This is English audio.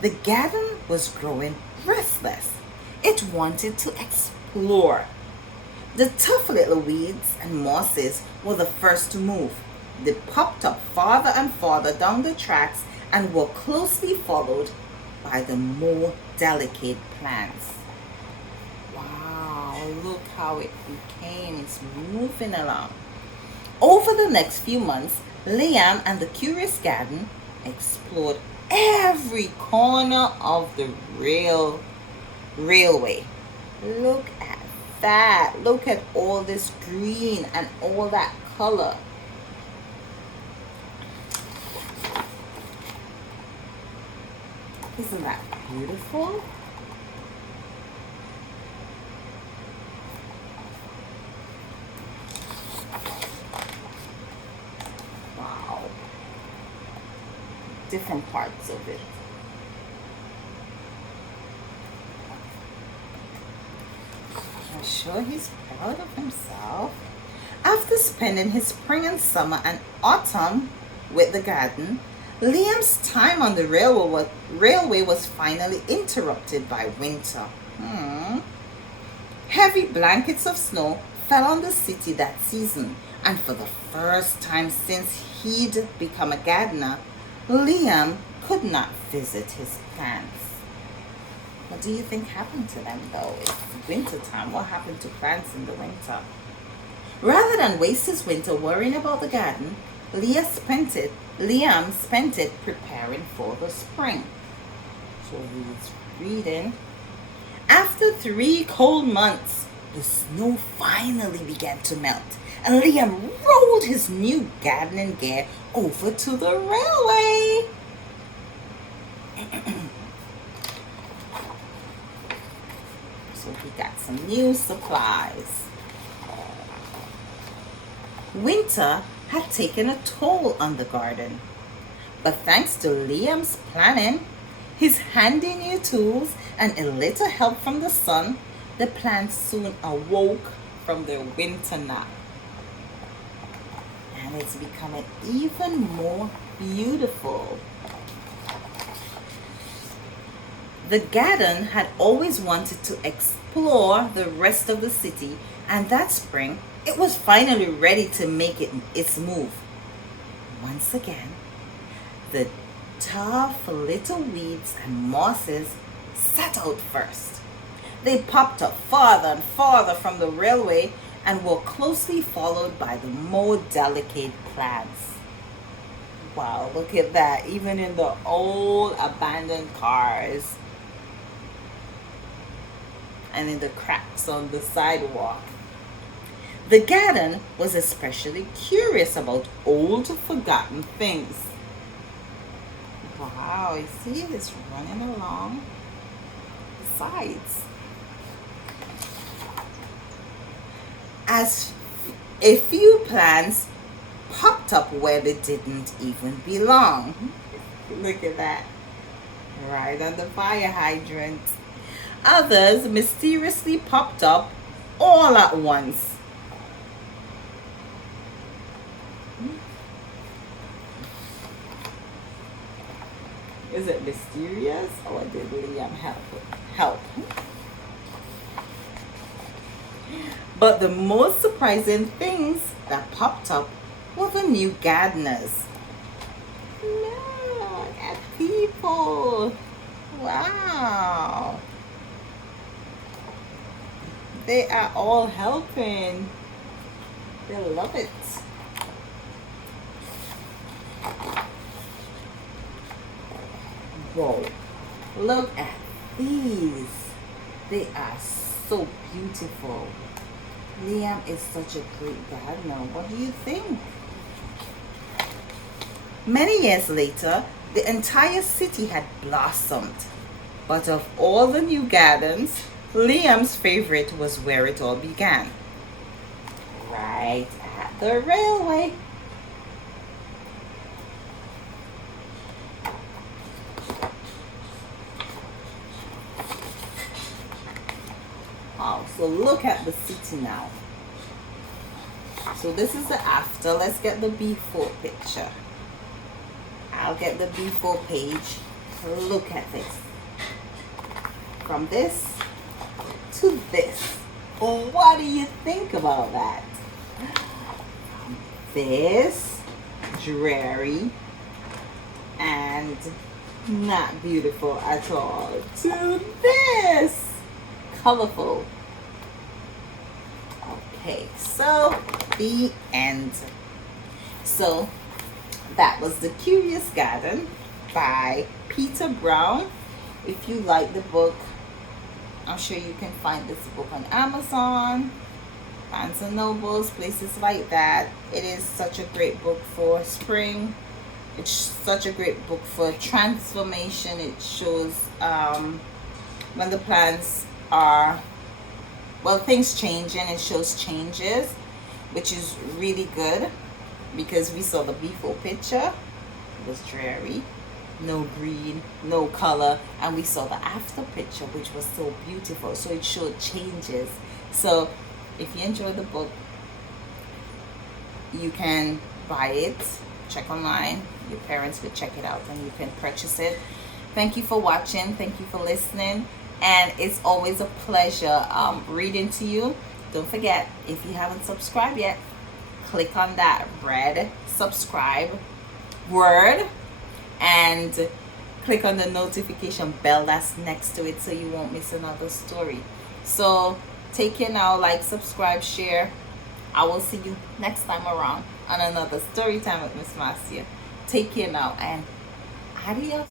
The garden was growing restless. It wanted to explore. The tough little weeds and mosses were the first to move. They popped up farther and farther down the tracks and were closely followed by the more delicate plants. Wow, look how it became. It's moving along. Over the next few months, Liam and the Curious Garden explored every corner of the railway. Look at that. Look at all this green and all that color. Isn't that beautiful? Wow. Different parts of it. I'm sure he's proud of himself. After spending his spring and summer and autumn with the garden, Liam's time on the railway was finally interrupted by winter. Heavy blankets of snow fell on the city that season, and for the first time since he'd become a gardener, Liam could not visit his plants. What do you think happened to them though? It's winter time. What happened to plants in the winter? Rather than waste his winter worrying about the garden, Liam spent it preparing for the spring. So he's reading. After 3 cold months, the snow finally began to melt, and Liam rolled his new gardening gear over to the railway. So he got some new supplies. Winter had taken a toll on the garden, but thanks to Liam's planning, his handy new tools, and a little help from the sun, the plants soon awoke from their winter nap. And it's becoming even more beautiful. The garden had always wanted to explore the rest of the city, and that spring it was finally ready to make its move. Once again, the tough little weeds and mosses set out first. They popped up farther and farther from the railway and were closely followed by the more delicate plants. Wow, look at that, even in the old abandoned cars and in the cracks on the sidewalk. The garden was especially curious about old forgotten things. Wow, you see it's running along the sides. As a few plants popped up where they didn't even belong. Look at that. Right on the fire hydrant. Others mysteriously popped up all at once. Is it mysterious or did Liam help? But the most surprising things that popped up were the new gardeners. Look at people. Wow. They are all helping. They love it. Whoa. Look at these. They are so beautiful. Liam is such a great gardener. What do you think? Many years later, the entire city had blossomed. But of all the new gardens, Liam's favorite was where it all began. Right at the railway. Oh, so look at the city now. So this is the after. Let's get the before picture. I'll get the before page Look at this. From this to this. What do you think about that? This dreary and not beautiful at all to this colorful. Okay, so the end. So that was The Curious Garden by Peter Brown. If you like the book, I'm sure you can find this book on Amazon, Barnes and Nobles, places like that. It is such a great book for spring. It's such a great book for transformation. It shows when the plants are, well, things change, and it shows changes, which is really good because we saw the before picture. It was dreary, no green, no color, and we saw the after picture, which was so beautiful. So it showed changes. So if you enjoy the book, you can buy it, check online. Your parents would check it out and you can purchase it. Thank you for watching. Thank you for listening. And it's always a pleasure reading to you. Don't forget, if you haven't subscribed yet, click on that red subscribe word and click on the notification bell that's next to it so you won't miss another story. So take care now. Like, subscribe, share. I will see you next time around on another story time with Ms Marcia. Take care now and adios.